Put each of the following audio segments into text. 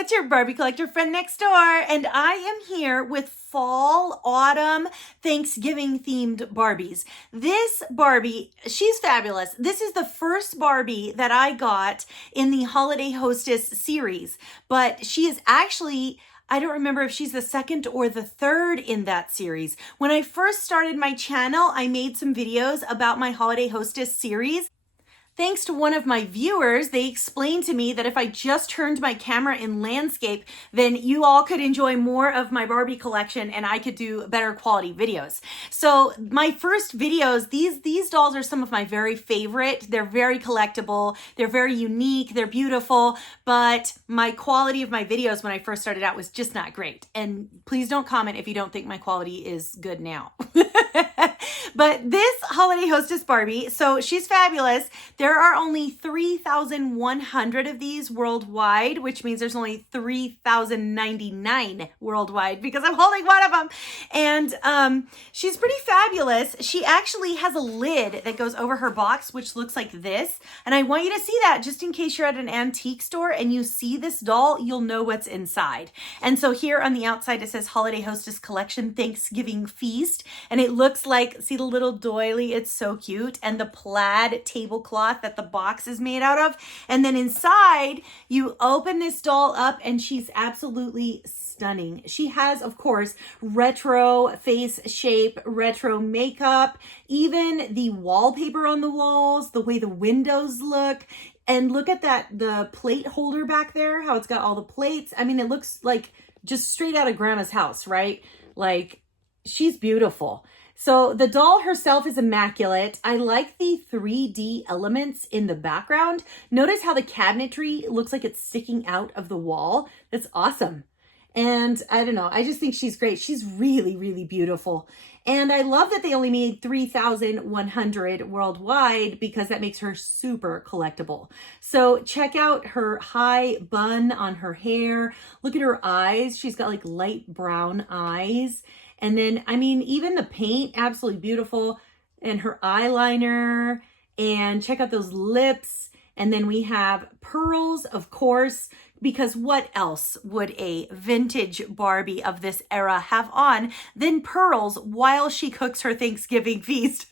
it's your Barbie collector friend next door, and I am here with fall, autumn, Thanksgiving themed Barbies. This Barbie, she's fabulous. This is the first Barbie that I got in the Holiday Hostess series, but she is actually, I don't remember if she's the second or the third in that series. When I first started my channel, I made some videos about my Holiday Hostess series. Thanks to one of my viewers, they explained to me that if I just turned my camera in landscape, then you all could enjoy more of my Barbie collection and I could do better quality videos. So my first videos, these dolls are some of my very favorite. They're very collectible. They're very unique. They're beautiful. But my quality of my videos when I first started out was just not great. And please don't comment if you don't think my quality is good now. But this Holiday Hostess Barbie, so she's fabulous. There are only 3,100 of these worldwide, which means there's only 3,099 worldwide because I'm holding one of them. And she's pretty fabulous. She actually has a lid that goes over her box, which looks like this. And I want you to see that just in case you're at an antique store and you see this doll, you'll know what's inside. And so here on the outside, it says Holiday Hostess Collection Thanksgiving Feast. And it looks like, see the little doily? It's so cute. And the plaid tablecloth that the box is made out of. And then inside, you open this doll up and she's absolutely stunning. She has, of course, retro face shape, retro makeup, even the wallpaper on the walls, the way the windows look. And look at that, the plate holder back there, how it's got all the plates. I mean, it looks like just straight out of Grandma's house, right? Like, she's beautiful. So the doll herself is immaculate. I like the 3D elements in the background. Notice how the cabinetry looks like it's sticking out of the wall. That's awesome. And I don't know, I just think she's great. She's really, really beautiful. And I love that they only made 3,100 worldwide because that makes her super collectible. So check out her high bun on her hair. Look at her eyes. She's got like light brown eyes. And then, I mean, even the paint, absolutely beautiful. And her eyeliner. And check out those lips. And then we have pearls, of course, because what else would a vintage Barbie of this era have on than pearls while she cooks her Thanksgiving feast?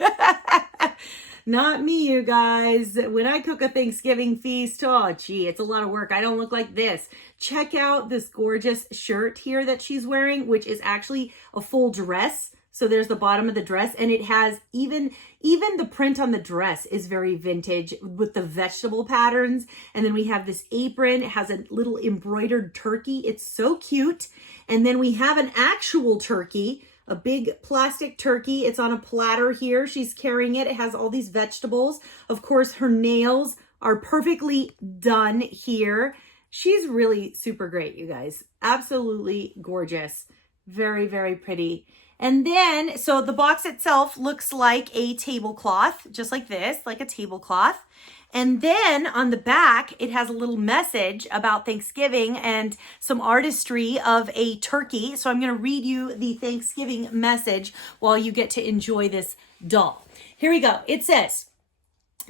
Not me, you guys. When I cook a Thanksgiving feast, oh gee, it's a lot of work. I don't look like this. Check out this gorgeous shirt here that she's wearing, which is actually a full dress. So there's the bottom of the dress, and it has even the print on the dress is very vintage with the vegetable patterns. And then we have this apron. It has a little embroidered turkey. It's so cute. And then we have an actual turkey, a big plastic turkey. It's on a platter here. She's carrying it. It has all these vegetables. Of course, her nails are perfectly done here. She's really super great, you guys. Absolutely gorgeous. Very, very pretty. And then, so the box itself looks like a tablecloth, just like this, like a tablecloth. And then on the back, it has a little message about Thanksgiving and some artistry of a turkey. So I'm going to read you the Thanksgiving message while you get to enjoy this doll. Here we go. It says,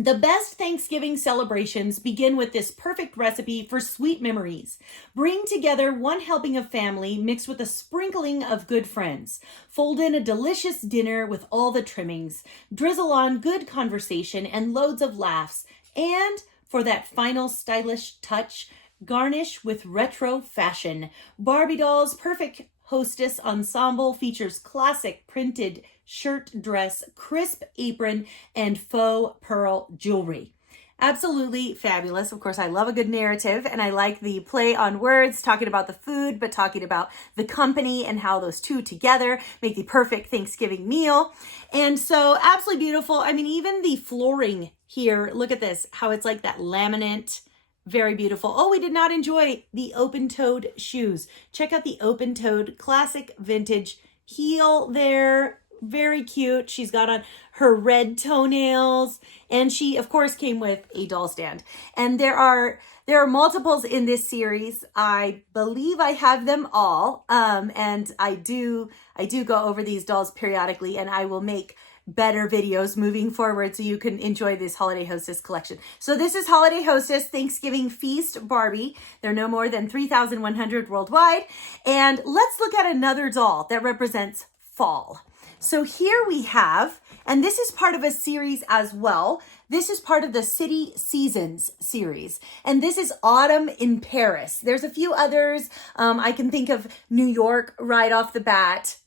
"The best Thanksgiving celebrations begin with this perfect recipe for sweet memories. Bring together one helping of family mixed with a sprinkling of good friends. Fold in a delicious dinner with all the trimmings. Drizzle on good conversation and loads of laughs. And for that final stylish touch, garnish with retro fashion. Barbie Doll's Perfect Hostess Ensemble features classic printed shirt, dress, crisp apron, and faux pearl jewelry." Absolutely fabulous. Of course, I love a good narrative, and I like the play on words, talking about the food, but talking about the company and how those two together make the perfect Thanksgiving meal. And so absolutely beautiful. I mean, even the flooring here, look at this, how it's like that laminate. Very beautiful. Oh, we did not enjoy the open-toed shoes. Check out the open-toed classic vintage heel there. Very cute. She's got on her red toenails, and she, of course, came with a doll stand. And there are multiples in this series. I believe I have them all, and I do go over these dolls periodically, and I will make better videos moving forward so you can enjoy this Holiday Hostess collection. So this is Holiday Hostess Thanksgiving Feast Barbie. There are no more than 3,100 worldwide. And let's look at another doll that represents fall. So here we have, and this is part of a series as well. This is part of the City Seasons series. And this is Autumn in Paris. There's a few others. I can think of New York right off the bat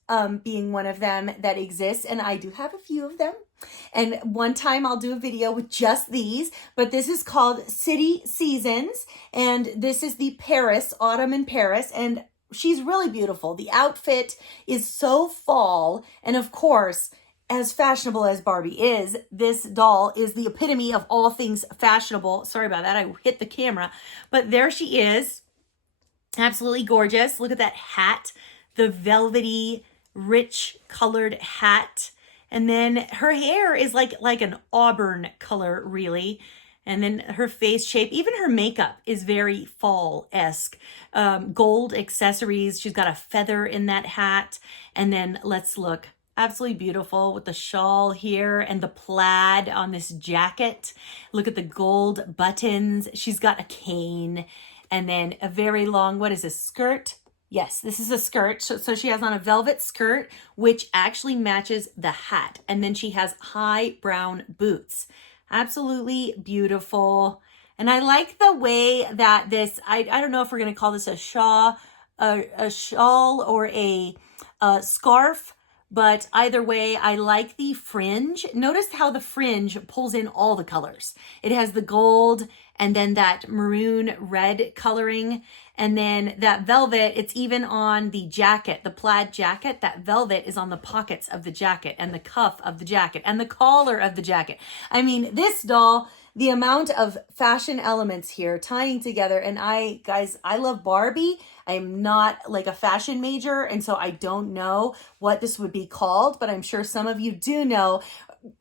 being one of them that exists. And I do have a few of them. And one time I'll do a video with just these. But this is called City Seasons. And this is the Paris, Autumn in Paris. And she's really beautiful. The outfit is so fall. And of course, as fashionable as Barbie is, this doll is the epitome of all things fashionable. Sorry about that. I hit the camera. But there she is. Absolutely gorgeous. Look at that hat. The velvety, rich colored hat. And then her hair is like an auburn color, really. And then her face shape, even her makeup is very fall-esque. Gold accessories. She's got a feather in that hat. And then let's look. Absolutely beautiful with the shawl here and the plaid on this jacket. Look at the gold buttons. She's got a cane and then a very long, what is this, skirt? Yes, this is a skirt. So she has on a velvet skirt, which actually matches the hat. And then she has high brown boots. Absolutely beautiful. And I like the way that this, I don't know if we're going to call this a shawl or a scarf, but either way, I like the fringe. Notice how the fringe pulls in all the colors. It has the gold and then that maroon red coloring. And then that velvet, it's even on the jacket, the plaid jacket. That velvet is on the pockets of the jacket and the cuff of the jacket and the collar of the jacket. I mean, this doll, the amount of fashion elements here tying together. And guys, I love Barbie. I'm not like a fashion major, and so I don't know what this would be called, but I'm sure some of you do know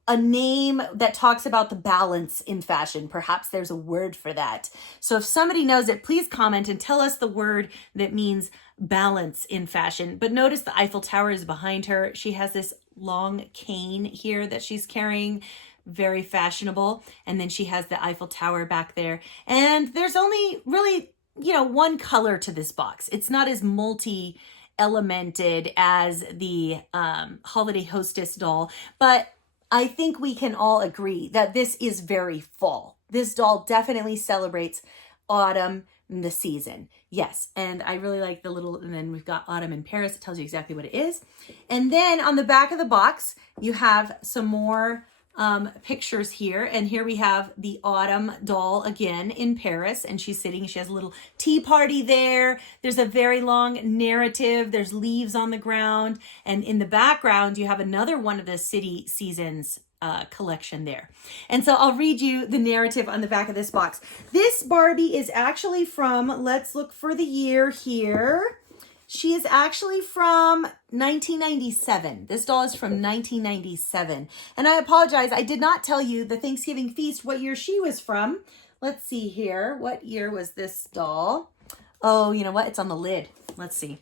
a name that talks about the balance in fashion. Perhaps there's a word for that. So if somebody knows it, please comment and tell us the word that means balance in fashion. But notice the Eiffel Tower is behind her. She has this long cane here that she's carrying. Very fashionable. And then she has the Eiffel Tower back there. And there's only really, one color to this box. It's not as multi-elemented as the Holiday Hostess doll, but I think we can all agree that this is very fall. This doll definitely celebrates autumn and the season. Yes, and I really like the little, and then we've got Autumn in Paris. It tells you exactly what it is. And then on the back of the box, you have some more pictures here. And here we have the Autumn doll again in Paris, and she's sitting, she has a little tea party there. There's a very long narrative. There's leaves on the ground. And in the background, you have another one of the City Seasons collection there. And so I'll read you the narrative on the back of this box. This Barbie is actually from, let's look for the year here. She is actually from 1997. This doll is from 1997. And I apologize, I did not tell you the Thanksgiving feast, what year she was from. Let's see here. What year was this doll? Oh, you know what? It's on the lid. Let's see.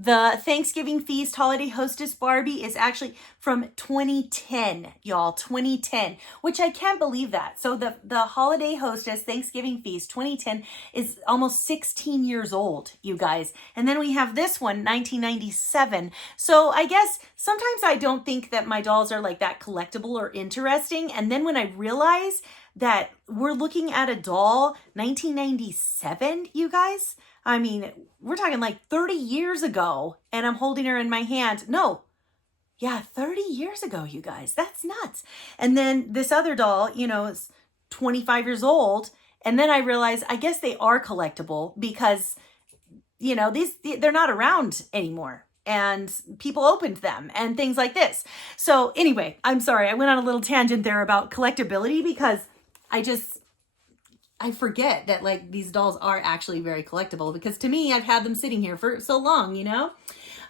The Thanksgiving Feast Holiday Hostess Barbie is actually from 2010, y'all, 2010, which I can't believe that. So the Holiday Hostess Thanksgiving Feast 2010 is almost 16 years old, you guys. And then we have this one, 1997. So I guess sometimes I don't think that my dolls are like that collectible or interesting. And then when I realize that we're looking at a doll 1997, you guys, I mean, we're talking like 30 years ago, and I'm holding her in my hand. No, yeah, 30 years ago, you guys. That's nuts. And then this other doll, is 25 years old. And then I realized, I guess they are collectible because, they're not around anymore. And people opened them and things like this. So anyway, I'm sorry. I went on a little tangent there about collectability because I forget that like these dolls are actually very collectible because to me, I've had them sitting here for so long,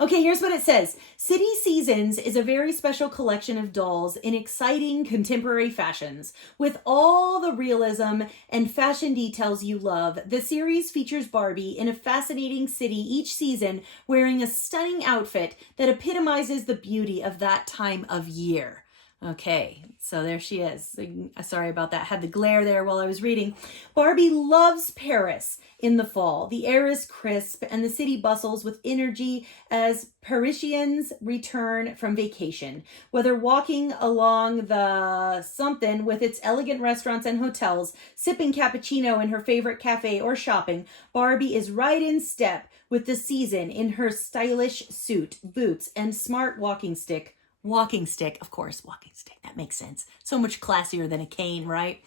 Okay, here's what it says. City Seasons is a very special collection of dolls in exciting contemporary fashions. With all the realism and fashion details you love, the series features Barbie in a fascinating city each season wearing a stunning outfit that epitomizes the beauty of that time of year. Okay, so there she is. Sorry about that. Had the glare there while I was reading. Barbie loves Paris in the fall. The air is crisp and the city bustles with energy as Parisians return from vacation. Whether walking along the something with its elegant restaurants and hotels, sipping cappuccino in her favorite cafe, or shopping, Barbie is right in step with the season in her stylish suit, boots, and smart walking stick. Walking stick, of course, walking stick. That makes sense. So much classier than a cane, right?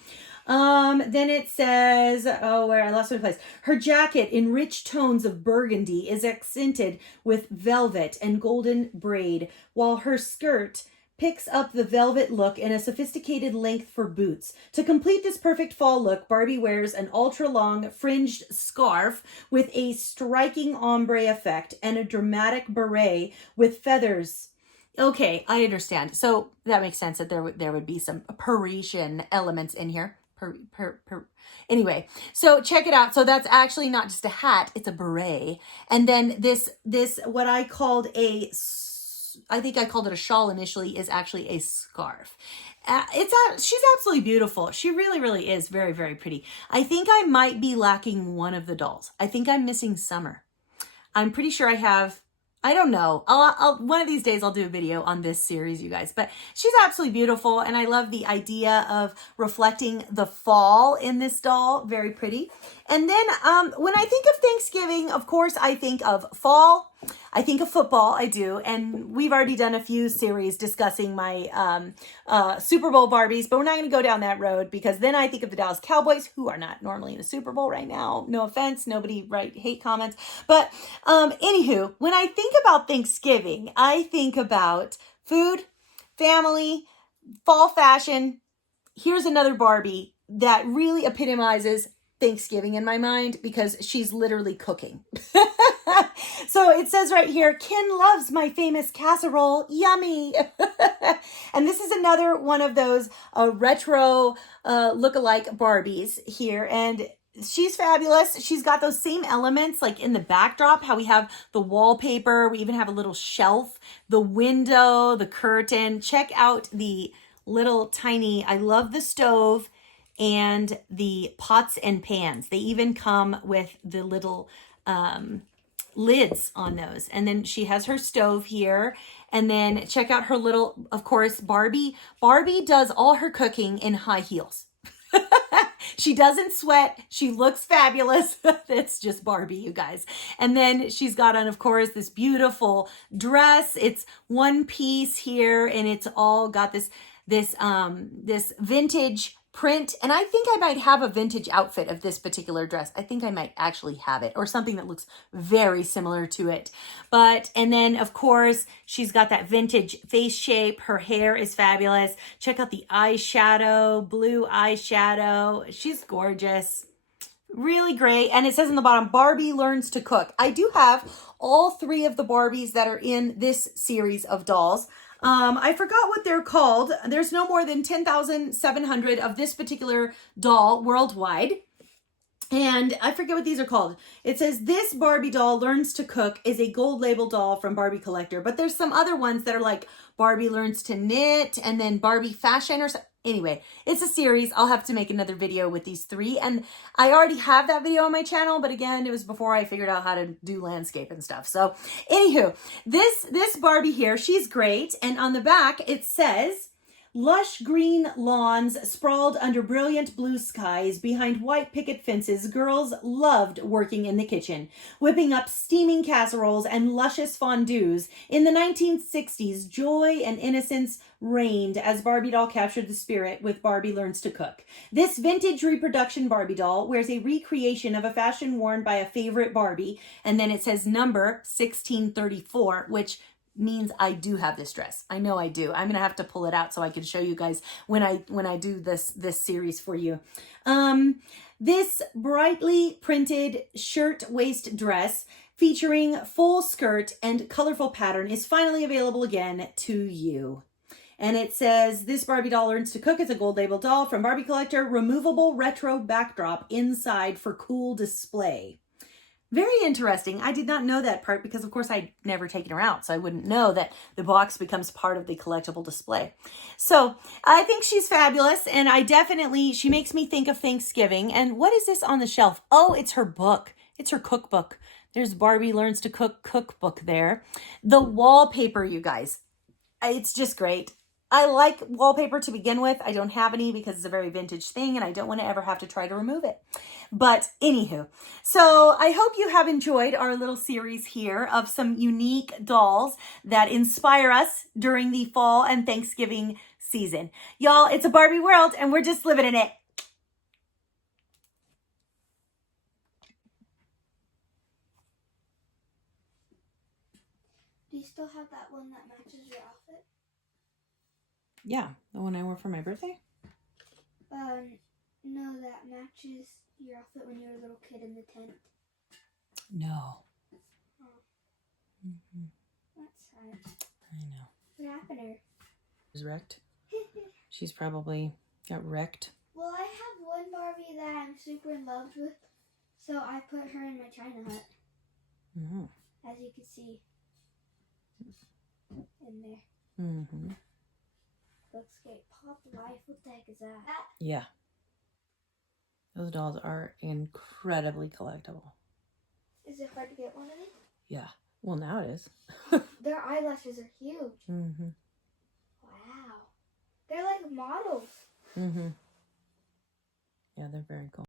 Then it says, oh, where I lost my place. Her jacket in rich tones of burgundy is accented with velvet and golden braid, while her skirt picks up the velvet look in a sophisticated length for boots. To complete this perfect fall look, Barbie wears an ultra-long fringed scarf with a striking ombre effect and a dramatic beret with feathers. Okay, I understand. So that makes sense that there would be some Parisian elements in here. Anyway, so check it out. So that's actually not just a hat, it's a beret. And then this what I called I think I called it a shawl initially, is actually a scarf. She's absolutely beautiful. She really, really is very, very pretty. I think I might be lacking one of the dolls. I think I'm missing Summer. I'm pretty sure I don't know. I'll one of these days I'll do a video on this series, you guys. But she's absolutely beautiful, and I love the idea of reflecting the fall in this doll. Very pretty. And then when I think of Thanksgiving, of course, I think of fall. I think of football, I do. And we've already done a few series discussing my Super Bowl Barbies, but we're not going to go down that road, because then I think of the Dallas Cowboys, who are not normally in the Super Bowl right now. No offense, nobody write hate comments. But anywho, when I think about Thanksgiving, I think about food, family, fall fashion. Here's another Barbie that really epitomizes Thanksgiving in my mind, because she's literally cooking. So it says right here, Ken loves my famous casserole. Yummy. And this is another one of those retro look-alike Barbies here. And she's fabulous. She's got those same elements like in the backdrop, how we have the wallpaper. We even have a little shelf, the window, the curtain. Check out the little tiny, I love the stove and the pots and pans. They even come with the little lids on those. And then she has her stove here. And then check out her little, of course, Barbie. Barbie does all her cooking in high heels. She doesn't sweat. She looks fabulous. It's just Barbie, you guys. And then she's got on, of course, this beautiful dress. It's one piece here, and it's all got this vintage print. And I think I might have a vintage outfit of this particular dress. I think I might actually have it, or something that looks very similar to it. And then of course, she's got that vintage face shape. Her hair is fabulous. Check out the eyeshadow, blue eyeshadow. She's gorgeous. Really great. And it says in the bottom, Barbie learns to cook. I do have all three of the Barbies that are in this series of dolls. I forgot what they're called. There's no more than 10,700 of this particular doll worldwide. And I forget what these are called. It says this Barbie doll learns to cook is a gold label doll from Barbie Collector. But there's some other ones that are like Barbie learns to knit, and then Barbie fashion or something. Anyway, it's a series. I'll have to make another video with these three. And I already have that video on my channel, but again, it was before I figured out how to do landscape and stuff. So anywho, this Barbie here, she's great. And on the back, it says, lush green lawns sprawled under brilliant blue skies behind white picket fences. Girls loved working in the kitchen, whipping up steaming casseroles and luscious fondues. In the 1960s, joy and innocence reigned as Barbie doll captured the spirit with Barbie Learns to Cook. This vintage reproduction Barbie doll wears a recreation of a fashion worn by a favorite Barbie. And then it says number 1634, which means I do have this dress. I know I do. I'm gonna have to pull it out so I can show you guys when I do this series for you. This brightly printed shirt waist dress featuring full skirt and colorful pattern is finally available again to you. And it says, this Barbie doll learns to cook. It's a gold label doll from Barbie Collector. Removable retro backdrop inside for cool display. Very interesting. I did not know that part because, of course, I'd never taken her out, so I wouldn't know that the box becomes part of the collectible display. So I think she's fabulous, and she makes me think of Thanksgiving. And what is this on the shelf? Oh, it's her book. It's her cookbook. There's Barbie Learns to Cook cookbook there. The wallpaper, you guys, it's just great. I like wallpaper to begin with. I don't have any because it's a very vintage thing and I don't want to ever have to try to remove it. But anywho, so I hope you have enjoyed our little series here of some unique dolls that inspire us during the fall and Thanksgiving season. Y'all, it's a Barbie world and we're just living in it. Do you still have that one that matches your outfit? Yeah, the one I wore for my birthday? No, that matches your outfit when you were a little kid in the tent. No. Oh. Mm-hmm. That's sad. I know. What happened to her? She's wrecked. She's probably got wrecked. Well, I have one Barbie that I'm super in love with, so I put her in my China hut. Mm-hmm. As you can see in there. Mm-hmm. Looks great. Pop Life. What the heck is that? Yeah. Those dolls are incredibly collectible. Is it hard to get one of these? Yeah. Well, now it is. Their eyelashes are huge. Mm-hmm. Wow. They're like models. Mm-hmm. Yeah, they're very cool.